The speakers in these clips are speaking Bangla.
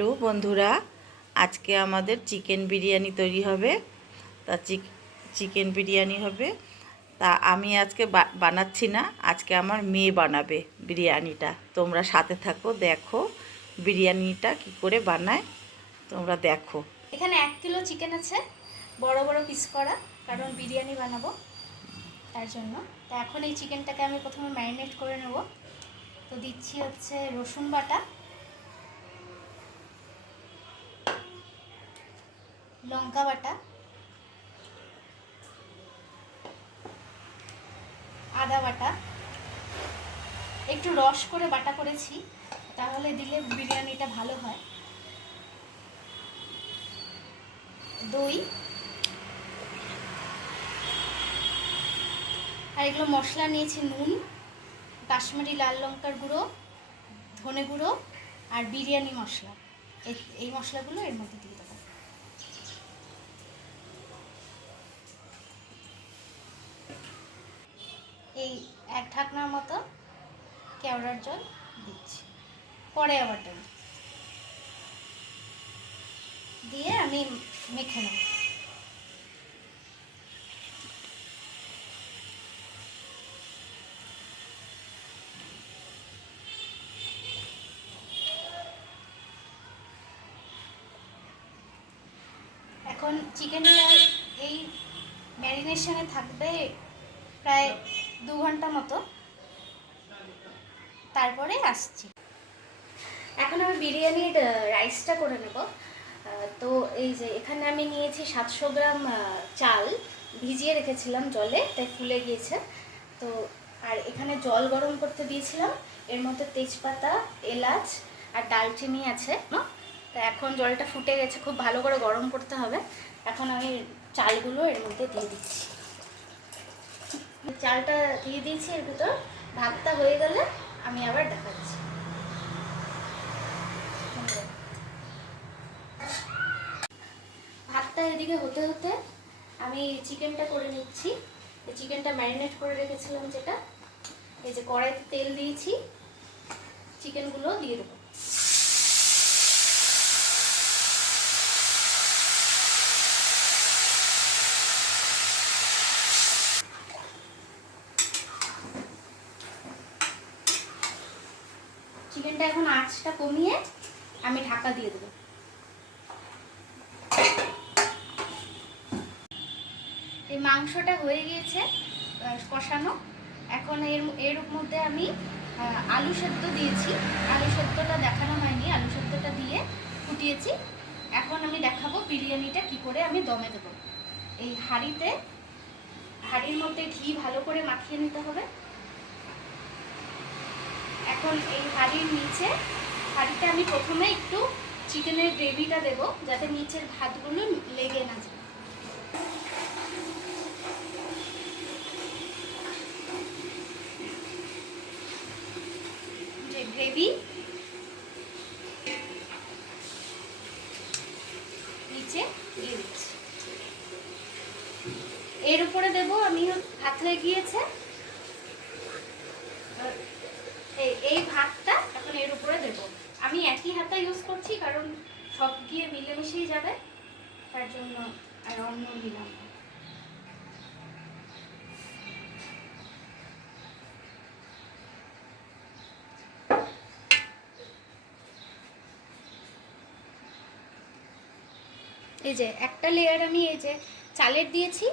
হ্যালো বন্ধুরা, আজকে আমাদের চিকেন বিরিয়ানি তৈরি হবে। তা চিকেন বিরিয়ানি হবে। তা আমি আজকে বানাচ্ছি না, আজকে আমার মেয়ে বানাবে বিরিয়ানিটা। তোমরা সাথে থাকো, দেখো বিরিয়ানিটা কি করে বানায়, তোমরা দেখো। এখানে 1 কিলো চিকেন আছে, বড় বড় পিস করা, কারণ বিরিয়ানি বানাবো তার জন্য। তো এখন এই চিকেনটাকে আমি প্রথমে ম্যারিনেট করে নেব। তো দিচ্ছি হচ্ছে রসুন বাটা, লঙ্কা বাটা, আদা বাটা, একটু রস করে বাটা করেছি, তাহলে দিলে বিরিয়ানিটা ভালো হয়। দই, আর এগুলো মশলা নিয়েছি নুন, কাশ্মীরি লাল লঙ্কার গুঁড়ো, ধনে গুঁড়ো আর বিরিয়ানি মশলা। এই মশলাগুলো এর মধ্যে দিয়ে দেবো। এই 1 ঢাকনার মতো কেওড়ার জল দিচ্ছি, পরে আবার দেবো, দিয়ে আমি মেখে নেব। এখন চিকেনটা এই ম্যারিনেশনে থাকবে প্রায় 2 ঘন্টা মতো, তারপরে আসছি। এখন আমি বিরিয়ানির রাইসটা করে নেব। তো এই যে এখানে আমি নিয়েছি 700 গ্রাম চাল, ভিজিয়ে রেখেছিলাম জলে, তাই ফুলে গিয়েছে। তো আর এখানে জল গরম করতে দিয়েছিলাম, এর মধ্যে তেজপাতা, এলাচ আর দালচিনি আছে। তো এখন জলটা ফুটে গেছে, খুব ভালো করে গরম করতে হবে। এখন আমি চালগুলো এর মধ্যে দিয়ে দিচ্ছি। চালটা দিয়ে দিয়েছি এর ভিতর। ভাতটা হয়ে গেলে আমি আবার দেখাচ্ছি। ভাতটা এদিকে হতে হতে আমি চিকেনটা করে নিচ্ছি। এই চিকেনটা ম্যারিনেট করে রেখেছিলাম যেটা, এই যে কড়াইতে তেল দিয়েছি, চিকেনগুলো দিয়ে দেবো। চিকেনটা এখন আঁচটা কমিয়ে আমি ঢাকা দিয়ে দেবো। এই মাংসটা হয়ে গিয়েছে কষানো। এখন এর মধ্যে আমি আলু সেদ্ধ দিয়েছি। আলু সেদ্ধটা দেখানো হয়নি, আলু সেদ্ধটা দিয়ে ফুটিয়েছি। এখন আমি দেখাবো বিরিয়ানিটা কি করে আমি দমে দেবো। এই হাঁড়ির মধ্যে ঘি ভালো করে মাখিয়ে নিতে হবে। এখন এই হাঁড়িতে আমি প্রথমে একটু চিকেনের গ্রেভিটা দেবো, যাতে নিচের ভাতগুলো লেগে না যায়। যে গ্রেভি নিচে দিয়ে দিচ্ছি, এর উপরে দেবো আমি। ভাত হয়ে গিয়েছে, এই ভাতটা এখন এর উপরে দেবো। আমি একই হাতা ইউজ করছি, কারণ সব গিয়ে মিলেমিশেই যাবে, তার জন্য আর অন্য নিলাম না। এই যে একটা লেয়ার আমি এই যে চালের দিয়েছি,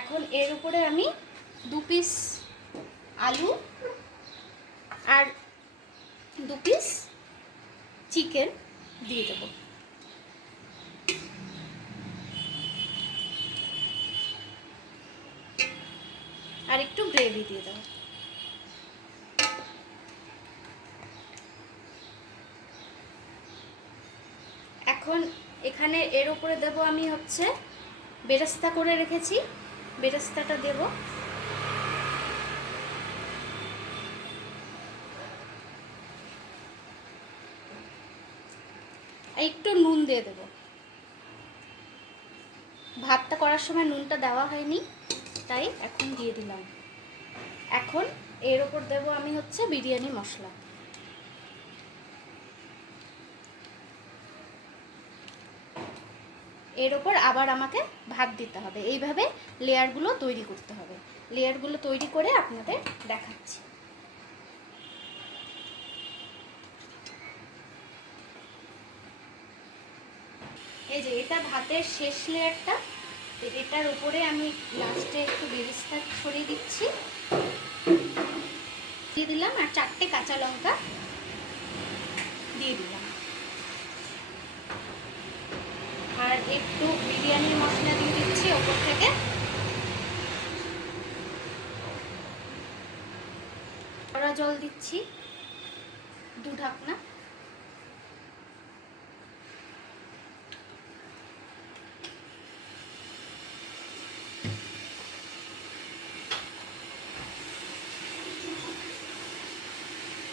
এখন এর উপরে আমি 2 পিস আলু আর 2 পিস চিকেন দিয়ে দেবো। আর একটু গ্রেভি দিয়ে দেবো। এখন এখানে এর উপরে দেবো আমি হচ্ছে বেরেস্তা করে রেখেছি, বেরেস্তাটা দেব। একটু নুন দিয়ে দেব, ভাতটা করার সময় নুনটা দেওয়া হয়নি, তাই এখন দিয়ে দিলাম। এখন এর উপর দেব আমি হচ্ছে বিরিয়ানি মশলা। এর ওপর আবার আমাকে ভাত দিতে হবে। এইভাবে লেয়ারগুলো তৈরি করতে হবে। লেয়ারগুলো তৈরি করে আপনাদের দেখাচ্ছি। এই যে এটা ভাতের শেষ লেয়ারটা, এটার উপরে আমি লাস্টে একটু বেরেস্তা ছড়িয়ে দিচ্ছি, দিয়ে দিলাম, আর 4টে কাঁচা লঙ্কা দিয়ে দিলাম, আর একটু বিরিয়ানির মশলা দিয়ে দিচ্ছি ওপর থেকে। গরম জল দিচ্ছি 2 ঢাকনা।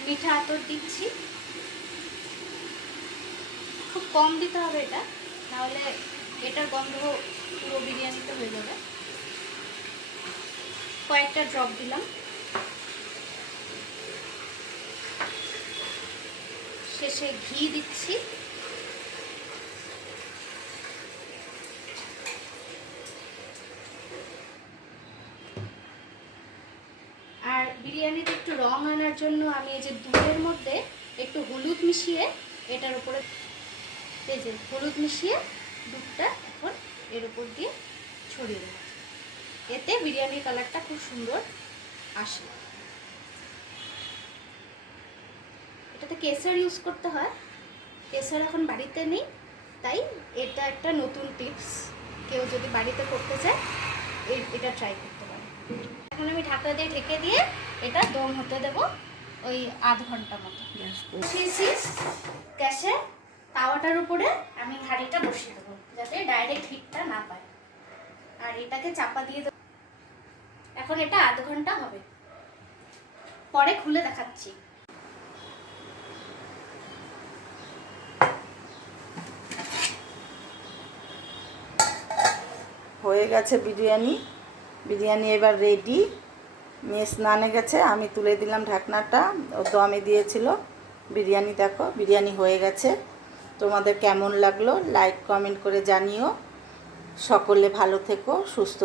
মিঠা আতর দিচ্ছি, খুব কম দিতে হবে এটা, নাহলে এটার গন্ধ পুরো বিরিয়ানিতে হয়ে যাবে। কয়েকটা ড্রপ দিলাম, শেষে ঘি দিচ্ছি। আর বিরিয়ানিতে একটু রং আনার জন্য আমি এই যে দুধের মধ্যে একটু হলুদ মিশিয়ে এটার উপরে, এই যে হলুদ মিশিয়ে দুধটা এখন এর উপর দিয়ে ছড়িয়ে দেব। এতে বিরিয়ানির কালারটা খুব সুন্দর আসে। এটাতে কেশর ইউজ করতে হয়, কেশর এখন বাড়িতে নেই, তাই এটা একটা নতুন টিপস। কেউ যদি বাড়িতে করতে চায় এটা ট্রাই করতে পারে। এখন আমি ঢাকা দিয়ে ঢেকে দিয়ে এটা দম হতে দেব ওই আধ ঘন্টা মতো। গ্যাসে তাওয়াটার উপরে আমি হাঁড়িটা বসিয়ে দেবো যাতে ডাইরেক্ট হিটটা না পায়, আর এটাকে চাপা দিয়ে দেবো। এখন এটা আধ ঘন্টা হবে, পরে খুলে দেখাচ্ছি। হয়ে গেছে বিরিয়ানি। বিরিয়ানি এবার রেডি। মেয়ে স্নানে গেছে, আমি তুলে দিলাম ঢাকনাটা, ও দমে দিয়েছিল। বিরিয়ানি দেখো, বিরিয়ানি হয়ে গেছে। তোমাদের কেমন লাগলো লাইক কমেন্ট করে জানিও। সকলে ভালো থেকো, সুস্থ।